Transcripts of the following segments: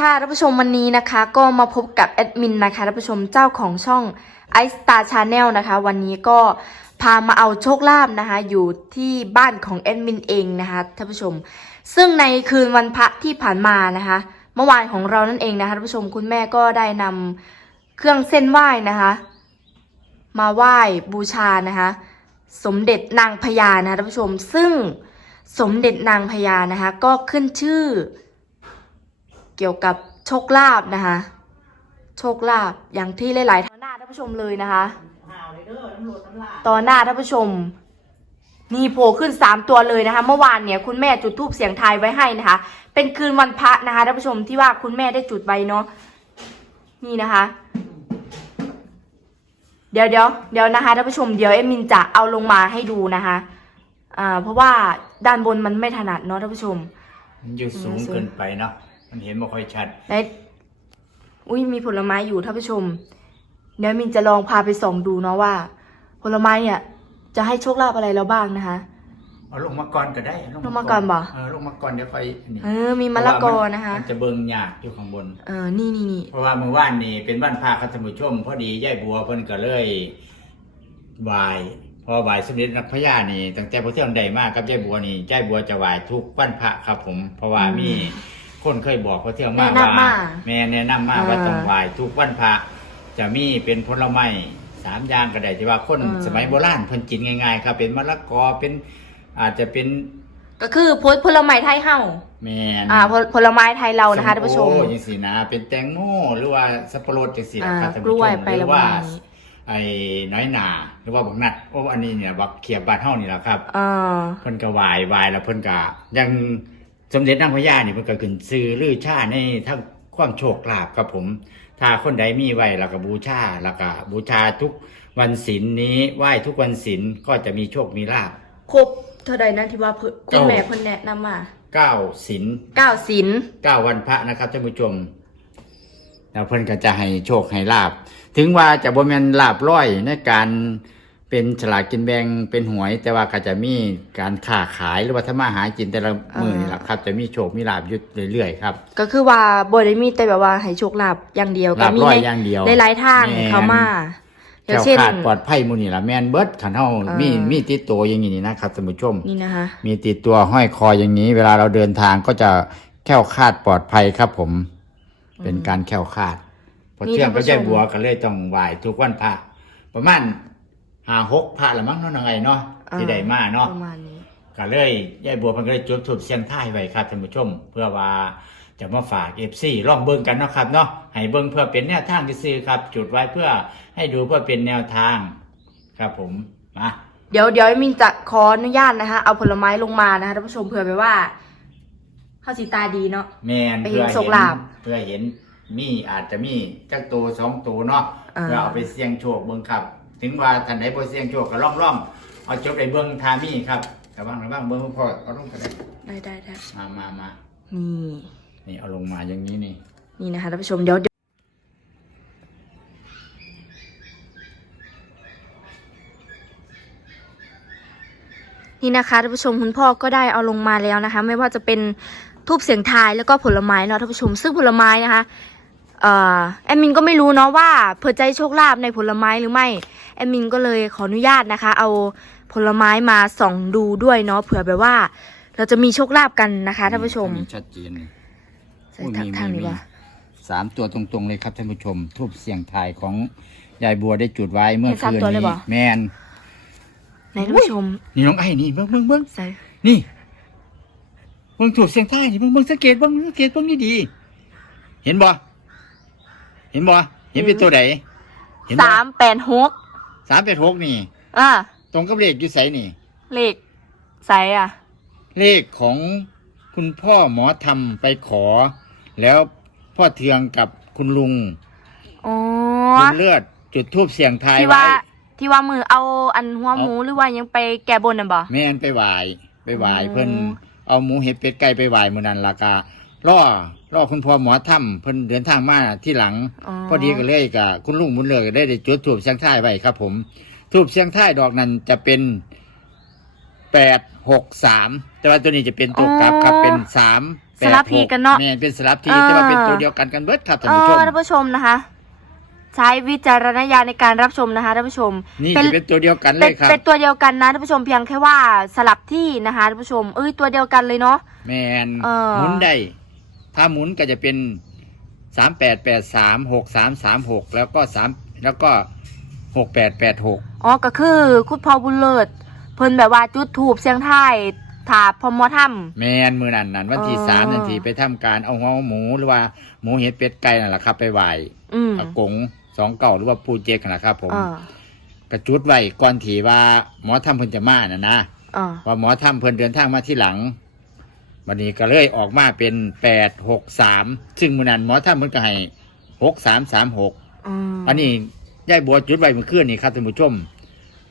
ค่ะท่านผู้ชมวันนี้นะคะ ก็มาพบกับแอดมินนะคะท่านผู้ชมเจ้าของช่อง i Star Channel นะคะ วันนี้ก็พามาเอาโชคลาภนะคะ อยู่ที่บ้านของแอดมินเองนะคะท่านผู้ชม ซึ่งในคืนวันพระที่ผ่านมานะคะ เมื่อวานของเรานั่นเองนะคะท่านผู้ชมคุณแม่ก็ได้นำเครื่องเส้นไหว้นะคะ มาไหว้บูชานะคะ สมเด็จนางพญานะคะท่านผู้ชม ซึ่งสมเด็จนางพญานะคะ ก็ขึ้นชื่อ เกี่ยวกับโชคลาภนะคะ โชคลาภอย่างที่หลายๆท่านหน้าท่านผู้ชมเลยนะคะห่าวเลยเด้อน้ำรดน้ำลายต่อหน้าท่านผู้ชม นี่โผล่ขึ้นสามตัวเลยนะคะ เมื่อวานเนี่ยคุณแม่จุดธูปเสียงทายไว้ให้นะคะ เป็นคืนวันพระนะคะท่านผู้ชมที่ว่าคุณแม่ได้จุดไว้เนาะนี่นะคะ เดี๋ยวเดี๋ยวเดี๋ยวนะคะท่านผู้ชมเดี๋ยวเอมินจะเอาลงมาให้ดูนะคะอ่าเพราะว่าด้านบนมันไม่ถนัดเนาะท่านผู้ชม มันอยู่สูงสูงเกินไปเนาะ มันเห็นไม่ค่อยชัดในอุ้ยมีผลไม้อยู่ท่านผู้ชม เดี๋ยวมินจะลองพาไปส่องดูเนาะว่า ผลไม้เนี่ย จะให้โชคลาภอะไรเราบ้างนะคะ เอาลงมาก่อนก็ได้เาลงมาก่อนบ่ เออลงมาก่อนเดี๋ยวไปนี่เออ มีมะละกอนะคะ มันจะเบิ่งยากอยู่ข้างบน เออ นี่นี่นี่เพราะว่าเมื่อวานนี่เป็นวันพระคัตมุชม พอดียายบัวเพิ่นก็เลยบาย พอบ่ายสมเด็จนักพญานี่ตั้งแต่พอเที่ยงใดมากกับยายบัวนี่ยายบัวจะไหวายทุกวันพระครับผม เพราะว่ามี คนเคยบอกพอเที่ยงมาแนะว่านำมา แม่แนะนำมาอ่าว่าต้องไหวายทุกวันพระจะมีเป็นผลไม้สามอย่างก็ได้ที่ว่าคนอ่าสมัยโบราณเพิ่นกินง่ายๆครับเป็นมะละกอเป็นอาจจะเป็นก็คือผลผลไม้ไทยเฮาแมนอ่าผลผลไม้ไทยเรานะคะท่านผู้ชม ส้โอจังสีนะ เป็นแตงโมหรือว่าสับปะรดจังสีนะอ่าครับท่านกผู้ล้วยชมไปหแล้รือว่าววันนี้ ไอ้น้อยหนาหรือว่าบักนัดโอ้อันนี้เนี่ยบักเขียบบานเฮานี่แหละครับ อ่า เพิ่นก็วายวายแล้วเพิ่นก็ยัง สมเด็จนางพญานี่เพิ่นก็ขึ้นซื้อลือชาในทั้งความโชคลาภครับผม ถ้าคนใดมีไว้แล้วก็บูชาแล้วก็บูชาทุกวันศีลนี้ไหว้ทุกวันศีลก็จะมีโชคมีลาภ ครบเท่าใดนะที่ว่าเพิ่นคุณแม่เพิ่นแนะนำมาเก้าศีลเก้าศีลเก้าวันพระนะครับท่านผู้ชมแล้วเพิ่นก็จะให้โชคให้ลาบถึงว่าจะบ่แม่นลาบร้อยในการ เป็นฉลากกินแบ่งเป็นหวย แต่ว่าก็จะมีการค้าขายหรือว่าทำมาหากินแต่ละมือนี่แหละครับ จะมีโชคมีลาบอยุดเรื่อยๆครับ ก็คือว่าบ่ได้มีแต่แบบว่าให้โชคลาภอย่างเดียวก็ลาบมีร้อยในอย่างเดียวในหลายทางแม่น เข้ามาอแถย่างวเช่น ขาดปลอดภัยหมูนี่ล่ะแม่นเบิดขันเฮาอ่ามี มีมีติดตัวอย่างนี้นะครับท่านผู้ชม นี่นะคะ มีติดตัวห้อยคออย่างนี้ เวลาเราเดินทางก็จะแคล้วคลาดปลอดภัยครับ ผม เป็นการแคล้วคลาดพอนี่เที่ยงท่านก็ผู้ชมใจบัวก็เลยต้องไหว้ทุกวันพระประมาณ หาหกพระละมั้งเนาะนังไงเนาะที่ได้มาเนาะประมาณนี้ ก็เลยยายบัวเพิ่นก็เลยจุดถูบเสียงท้ายไว้ครับท่านผู้ชม เพื่อว่าจะมาฝาก FC ลองเบิ่งกันเนาะครับเนาะให้เบิ่งเพื่อเป็นแนวทางซื่อๆครับ จุดไว้เพื่อให้ดูเพื่อเป็นแนวทาง ครับผมมา เดี๋ยวเดี๋ยวมินจะขออนุญาตนะคะเอาผลไม้ลงมานะคะท่านผู้ชมเผื่อไปว่าเข้าสีตาดีเนาะ แมนไปเห็นเพื่อโชคลาภเพื่อเห็นมีอาจจะมีจักตัวสองตัวเนาะอ่า เพื่อเอาไปเสี่ยงโชคเบิ่งครับ ถึงว่าท่านใดบ่เสี่ยงโชคก็ล่องๆเอาจบได้เบิ่งทามีครับระวังระวังเบิ่งพ่อเอาลงกันได้ได้ได้ได้มามามานี่นี่เอาลงมาอย่างนี้นี่ นี่นะคะท่านผู้ชมเดี๋ยวเดี๋ยวนี่นะคะท่านผู้ชมคุณพ่อก็ได้เอาลงมาแล้วนะคะ ไม่ว่าจะเป็นทูบเสียงทายแล้วก็ผลไม้เนาะท่านผู้ชมซึ่งผลไม้นะคะ เอ่อแอดมินก็ไม่รู้เนาะว่าเพื่อใจโชคลาภในผลไม้หรือไม่แอดมินก็เลยขออนุญาตนะคะ เอาผลไม้มาส่องดูด้วยเนาะเผื่อแบบว่า เราจะมีโชคลาภกันนะคะท่านผู้ชมอัชัดเจนใส่ทางทางนี้วะสามตัวตรงๆเลยครับท่านผู้ชม ทูบเสียงทายของยายบัวได้จุดไว้เมื่อเห็นสามคืนตัวเลยนี้บ่แมนไหนท่านผู้ชม นี่น้องไอ้นี่เบิ่งเบิ่งเบิ่งใส่นี่เบิ่งถูกเสียงใต้นี่เบิ่งเบิ่งสังเกตเบิ่งสังเกตเบิ่งนี่ดี เห็นบ่ เห็นบ่เห็นเป็นตัวไหนเห็นบ่สามแปดหกสามแปดหกนี่ อะตรงกับเลขอยู่ไสนี่ เลขใส่อะ เลขของคุณพ่อหมอทำไปขอ แล้วพ่อเทืองกับคุณลุงอ๋อคุณเลือดจุดทูบเสียงทายที่ไว้ว่าที่ว่ามือเอาอันหัวหมูเอาหรือว่ายังไปแก้บนน่ะบ่แม่นไปไหวายไปไหวายอ๋อเพิ่นเอาหมูเห็ดเป็ดไก่ไปไหวายมื้อนั้นราคา ล่อล่อคุณพ่อหมอทำเพิ่นเดินทางมาที่หลังพอดีก็เลยกับคุณลุงบุญเลิศก็ได้ได้จุดทูบเสียงท้ายไว้ครับ ผมทูบเสียงท้ายดอกนั้นจะเป็นแปดหกสามแต่ว่าตัวนี้จะเป็นตัวกลับครับเป็นสามสลับที่กันเนาะแม่นเป็นสลับที่เออแต่ว่าเป็นตัวเดียวกันกันเบิดครับท่านเอผู้ชอม ท่านผู้ชมนะคะ ใช้วิจารณญาณในการรับชมนะคะท่านผู้ชม นี่เป็นจะเป็นตัวเดียวกันเลเป็นยครับ เป็นตัวเดียวกันนะท่านผู้ชมเพียงแค่ว่าสลับที่นะคะท่านผู้ชมเอ้ยตัวเดียวกันเลยเนาะ แมนเออหมุนได้ ถ้าหมุนก็จะเป็นสามแปดแปดสามหกสามสามหกแล้วก็สามแล้วก็หกแปดแปดหกอ๋อก็คือคุณพ่อบุญเลิศเพิ่นแบบว่าจุดถูบเสียงไทายถาพอมอถ้แมนมือนั่นนั่นวันที่เออสามนาทีไปทำการเอาหัวหมูหรือว่าหมูเห็ดเป็ดไก่นั่นแหละครับ ไปไหวำอืมอากงสองเก่าหรือว่าปูเจกนั่นแหละครับ ผมอ่ากระจุดไว้ก่อนถีว่าหมอทำเพิ่นจะมาน่ะนะอ่าว่าหมอทำเพิ่นเดินทางมาที่หลัง วันนี้ก็เลยออกมาเป็นแปดหกสามซึ่งมือนั้นหมอทำเพิ่นก็ให้หกสามสามหกอืมอันนี้ยายบัวจุดไว้เมื่อคืนนี่ครับท่านผู้ชม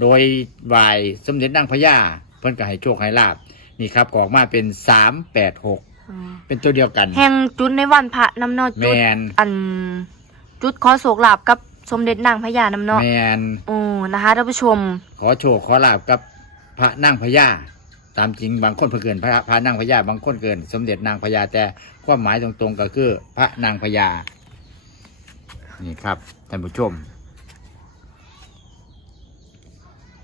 โดยไหวายสมเด็จนางพญาเพิ่นก็ให้โชคให้ลาบนี่ครับก็ออกมาเป็นสามแปดหกอ่าเป็นตัวเดียวกัน แห่งจุดในวันพระน้ำเนอแมจุด นอันจุดขอโศกลาบกับสมเด็จนางพญาน้ำเนาะแมน โอ้นะคะท่านผู้ชม ขอโชคขอลาบกับพระนางพญา ตามจริงบางคนเพิ่นเกินพระพระนางพญาบางคนเกิน สมเด็จนางพญาแต่ความหมายตรงๆก็คือ พระนางพญานี่ครับท่านผู้ชม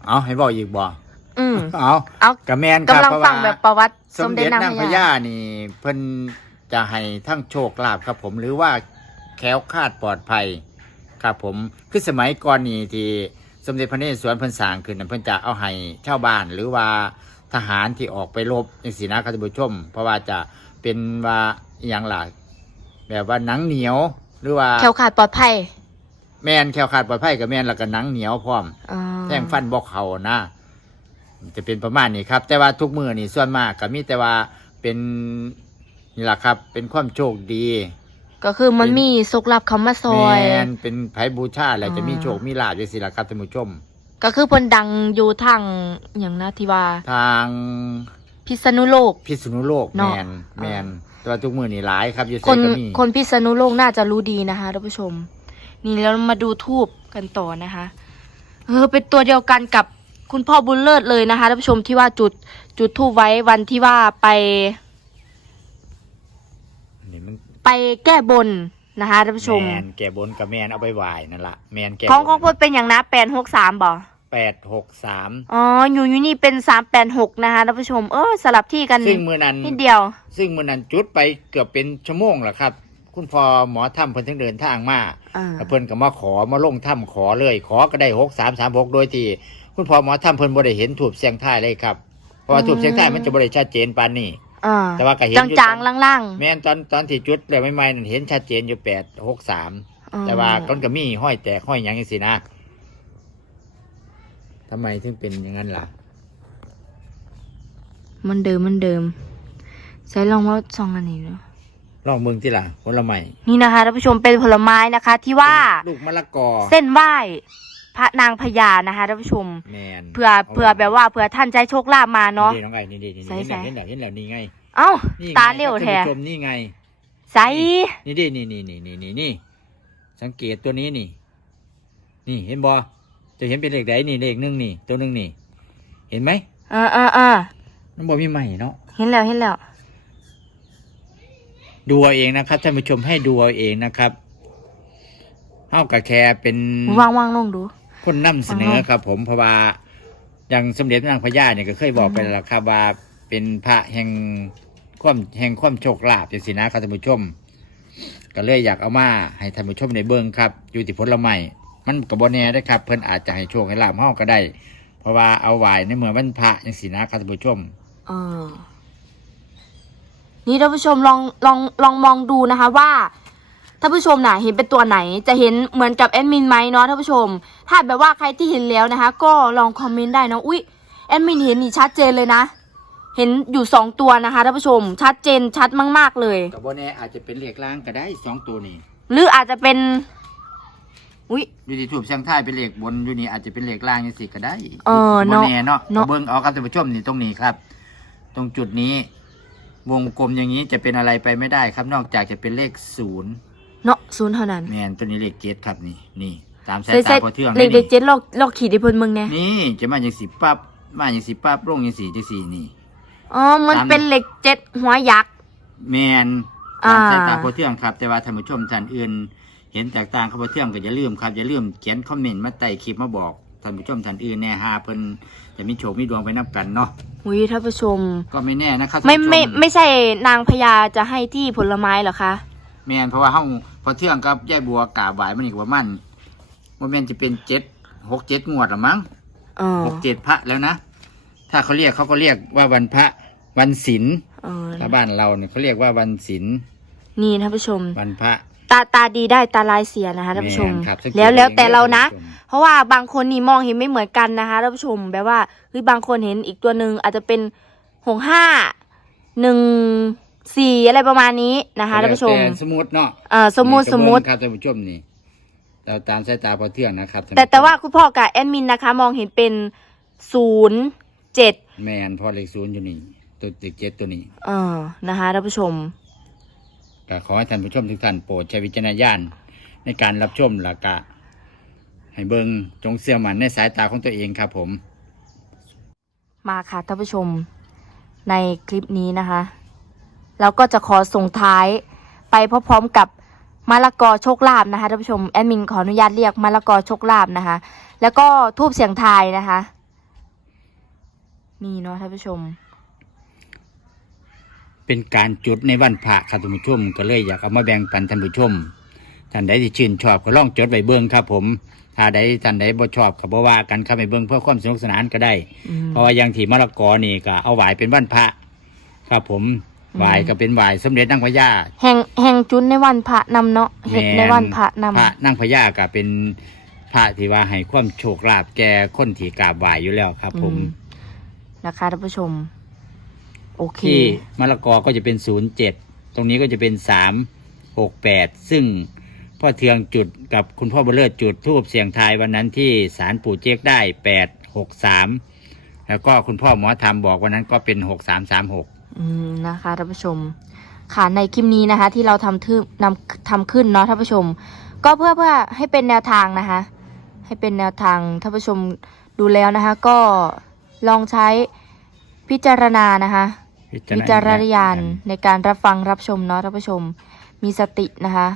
เอาให้บอกอีกบ่อืมเอาเอากระแมนครับกำลังเพราะฟังว่าแบบประวัติสสมมเด็เด็จจนางนางพพญาญานี่เพิ่นจะให้ทั้งโชคลาภครับ ผมหรือว่าแคล้วคลาดปลอดภัย ครับผมคือสมัยก่อนนี่ที่สมเด็จพระนเรศวรเพิ่นสร้างขึ้นน่ะเพิ่นจะเอาให้ชาวบ้านหรือว่า ทหารที่ออกไปรบจังซี่นะครับท่านผู้ชม เพราะว่าจะเป็นว่าอหย่างหลักแบบว่าหนังเหนียวหรือว่าแขวขาดปลอดภัย แมนแคล้วคลาดปลอดภัยกับแมนแล้วก็หนังเหนียวพร้อมอ่าแทงฟันบอกเขานะจะเป็นประมาณนี้ครับ แต่ว่าทุกมือนี่ส่วนมากก็มีแต่ว่าเป็นนี่แหละครับ เป็นความโชคดี ก็คือมันมีโศกลาบเขามาซแมอยนเป็นไผบูชาอะไรอ่าจะมีโชคมีลาภจังซี่ล่ะครับท่านผู้ชม ก็คือเพิ่นดังอยู่ทางอย่างนะที่ว่า ทางพิษณุโลก พิษณุโลกเนาะแมนแมนแตัวาทุกมือนี่หลายครับอยู่ไสคนก็มีคนพิษณุโลกน่าจะรู้ดีนะคะท่านผู้ชม นี่แล้วมาดูทูบกันต่อนะคะ เออเป็นตัวเดียวกันกับคุณพ่อบุญเลิศเลยนะคะท่านผู้ชมที่ว่าจุดจุดทูบไว้วันที่ว่าไปนี่มันไปแก้บน นะคะท่านผู้ชม แมนแก่บนกับแมนเอาไปไหวนั่นละแมนแก่ของของเพิ่นเป็นอย่างนะแปดหกสามบ่แปดหกสามอ๋ออยู่อยู่นี่เป็นสามแปดหกนะคะท่านผู้ชม เออสลับที่กันซึ่งมือนั้นนิดเดียว ซึ่งมือนั้นจุดไปเกือบเป็นชั่วโมงแหละครับ คุณพ่อหมอถ้ำเพิ่นทั้งเดินทางมาอ่าแล้วเพิ่นก็มาขอมาลงถ้ำขอเลย ขอก็ได้หกสามสามหกโดยที่คุณพ่อหมอถ้ำเพิ่นบ่ได้เห็นถูกเสียงท้ายเลยครับเพราะว่าถูกเสียงท้ายมันจะบ่ได้ชัดเจนปานนี้ อ่าแต่ว่าก็เห็นจางอยู่จางๆล่าง แม่นตอนตอนที่จุดเลยใหม่ๆนั่นเห็นชัดเจนอยู่แปดหกสามๆอ่แต่ว่าก้นก็มีห้อยแตกห้อยหยังจังซี่นะทำไมถึงเป็นอย่างนั้นล่ะมันเดิมมันเดิมใช้ลองว่าซองอันนี้ดูลองเมืองที่ล่ะผลไม้นี่นะคะท่านผู้ชมเป็นผลไม้นะคะ ที่ว่าลูกมะละกอเส้นไหว้พระนางพญานะคะท่านผู้ชมแมนเผื่อเผื่อแบบว่าเผื่อท่านใจโชคลาภมาเนาะ นี่น้องไอ้นี่ดินี่ใส่ดิเห็นใส่แล้วเห็นแล้วเห็นแล้วนี่ไง เอ้า นี่ไงตาเลี้ยวแท้ ท่านผู้ชมนี่ไง ใส่นี่ดินี่นี่นี่นี่นี่นี่สังเกตตัวนี้นี่ นี่เห็นบอจะเห็นเป็นเลขใดนี่เลขหนึ่งนี่ ตัวหนึ่งนี่ เห็นไหมเออเออเออมันบอมีใหม่เนาะเห็นแล้วเห็นแล้ว ดูเอาเองนะครับท่านผู้ชมให้ดูเอาเองนะครับเท่ากับแค่เป็น วางวางลงดู คนนำเสนอครับ ผมเพราะว่าอย่างสมเด็จพระนางพญาเนี่ยก็เคยบอกไปแล้วครับว่าเป็นพระแห่ง ความแห่งความโชคลาภจังสินะครับท่านผู้ชม ก็เลยอยากเอามาให้ท่านผู้ชมในเบิ้งครับ อยู่ที่ผลไม้มันกับบแน่ได้ครับเพิ่นอาจจะให้โชคให้ลาภเฮาก็ได้ เพราะว่าเอาไหวในเมื่อวันพระจังสินะครับท่านผู้ชมอนี่ท่านผู้ชมลองลองลองมองดูนะคะว่าท่านผู้ชมน่ะเห็นเป็นตัวไหนจะเห็นเหมือนกับแอดมินไหมเนาะท่านผู้ชม ถ้าแบบว่าใครที่เห็นแล้วนะคะ ก็ลองคอมเมนต์ได้นะอุ้ยแอดมินเห็นนี่ชัดเจนเลยนะ เห็นอยู่สองตัวนะคะท่านผู้ชม ชัดเจนชัดมากๆเลย กับบแน่อาจจะเป็นเลขล่างก็ได้สองตัวนี้หรืออาจจะเป็นอุ้ย อยู่ที่ถูกเชียงท้ายเป็นเลขบนอยู่นี่อาจจะเป็นเลขล่างจังสิก็ได้เออเนาะบ่แน่เนาะเนาะเบิ้งเอาครับท่านผู้ชมนี่ตรงนี้ครับ ตรงจุดนี้ วงกลมอย่างนี้จะเป็นอะไรไปไม่ได้ครับนอกจากจะเป็นเลขศูนย์เนาะศูนย์เท่านั้นแมนตัวนี้เลขเจ็ดครับนี่นี่ ตามสายใส่ตาใส่พอเทืองเลขนี่เด็กเจ็ดลอกลอกขีดให้เพิ่นมึงเนี่ยนี่จะมาอย่างสิปั๊บมาอย่างสิปั๊บลงอย่างสี่จังสี่นี่ อ๋อ มันตามเป็นเหล็กเจ็ดหัวยักษ์ แมนอ่าตามสายตาพอเทื่องครับ แต่ว่าท่านผู้ชมท่านอื่น เห็นแตกต่างกับพอเทื่องก็อย่าลืมครับอย่าลืมเขียนคอมเมนต์มาใต้คลิปมาบอกท่านผู้ชมท่านอื่นแน่ฮาเพิ่นจะมีโชคมีดวงไปนับกันเนาะหุยท่านผู้ชม ก็ไม่แน่นะครับไม่ท่านผู้ชไม่ไม่ใช่นางพญาจะให้ที่ผลไม้เหรอคะแมนเพราะว่าเฮาพอเที่ยงกับยายบัวกาบายมันอีกว่ามันว่าแมนจะเป็นเจ็ดหกเจ็ดงวดหรือมั้งเออหกเจ็ดพระแล้วนะ ถ้าเขาเรียกเขาก็เรียกว่าวันพระวันศีลเออถ้าบ้านเราเนี่ยเขาเรียกว่าวันศีลนี่ท่านผู้ชม วันพระ ตาตาดีได้ตาลายเสียนะคะท่านผู้ชม แม่นครับสังเกตแล้วแล้วแต่เรานะ ท่านผู้ชม เพราะว่าบางคนนี่มองเห็นไม่เหมือนกันนะคะท่านผู้ชมแบบว่าเฮ้ยบางคนเห็นอีกตัวหนึ่งอาจจะเป็นหงห้าหนึ่งสี่อะไรประมาณนี้นะคะท่านผู้ชมแล้วแต่สมมติเนาะเออสมมุตินี่สก็มเบิ่งมุติ ครับท่านผู้ชมนี่เราตามสายตาพอเที่ยงนะครับท่นแต่ผู้ชมแต่ว่าคุณพ่อกับแอดมินนะคะ มองเห็นเป็นศูนย์ เจ็ดแมนพอเลขศูนย์อยู่นี่ตัวเลขเจ็ดตัวนี้เออนะคะท่านผู้ชม ก็ขอให้ท่านผู้ชมทุกท่านโปรดใช้วิจารณญาณในการรับชมและกะ ให้เบิงจงเสื่อมันในสายตาของตัวเองครับผม มาค่ะท่านผู้ชม ในคลิปนี้นะคะเราก็จะขอส่งท้ายไปพร้อมๆกับมะละกอโชคลาภนะคะท่านผู้ชมแอดมินขออนุญาตเรียกมะละกอโชคลาภนะคะ แล้วก็ทูบเสียงทายนะคะ นี่เนาะท่านผู้ชม เป็นการจุดในวันพระครับท่านผู้ชมก็เลยอยากเอามาแบ่งปันท่านผู้ชมท่านใดที่ชื่นชอบก็ลองจดไว้เบิ้งครับ ผมถ้าใดท่านใดบ่ชอบก็บ่ว่ากันครับไปเบิ้งเพื่อความสนุกสนานก็ได้อืมเพราะว่าอย่างที่มะละกอนี่ก็เอาไหวายเป็นวันพระครับ ผมไหวายก็เป็นไหวายสมเด็จนางพญาแห่งแห่งจุนในวันพระนำเนาะเห็ดในวันพระนำพระนางพญาก็เป็นพระที่ว่าให้ความโชคลาภแก่คนที่กราบไหวอยู่แล้วครับ ผมอื นะคะท่านผู้ชม โอเค ที่มะละกอก็จะเป็นศูนย์เจ็ดตรงนี้ก็จะเป็นสามหกแปดซึ่งพ่อเทืองจุดกับคุณพ่อบุญเลิศจุดทูบเสียงทายวันนั้นที่ศาลปู่เจ๊กได้แปดหกสามแล้วก็คุณพ่อหมอธรรมบอกวันนั้นก็เป็นหกสามสามหก อืมนะคะท่านผู้ชม ค่ะในคลิปนี้นะคะ ที่เราทำทึนำทำขึ้นเนาะท่านผู้ชม ก็เพื่อเพื่อให้เป็นแนวทางนะคะ ให้เป็นแนวทางท่านผู้ชมดูแล้วนะคะ ก็ ลองใช้พิจารณานะคะวิจารณญาณในการรับฟังรับชมเนาะท่านผู้ชมมีสตินะคะ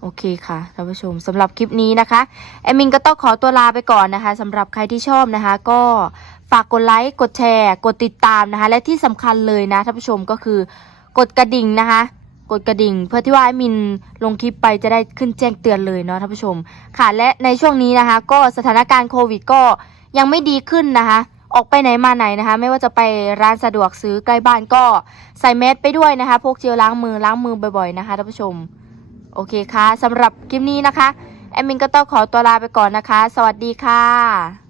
โอเคค่ะท่านผู้ชมสำหรับคลิปนี้นะคะแอดมินก็ต้องขอตัวลาไปก่อนนะคะสำหรับใครที่ชอบนะคะ ก็ฝากกดไลค์กดแชร์ กดติดตามนะคะ และที่สำคัญเลยนะท่านผู้ชมก็คือกดกระดิ่งนะคะ กดกระดิ่ง เพื่อที่ว่าแอดมินลงคลิปไปจะได้ขึ้นแจ้งเตือนเลยเนาะท่านผู้ชมค่ะและในช่วงนี้นะคะ ก็สถานการณ์โควิดก็ยังไม่ดีขึ้นนะคะ ออกไปไหนมาไหนนะคะ ไม่ว่าจะไปร้านสะดวกซื้อใกล้บ้านก็ใส่แมสไปด้วยนะคะ พกเจลล้างมือล้างมือบ่อยๆนะคะท่านผู้ชม โอเคค่ะสำหรับคลิปนี้นะคะแอดมินก็ต้องขอตัวลาไปก่อนนะคะ สวัสดีค่ะ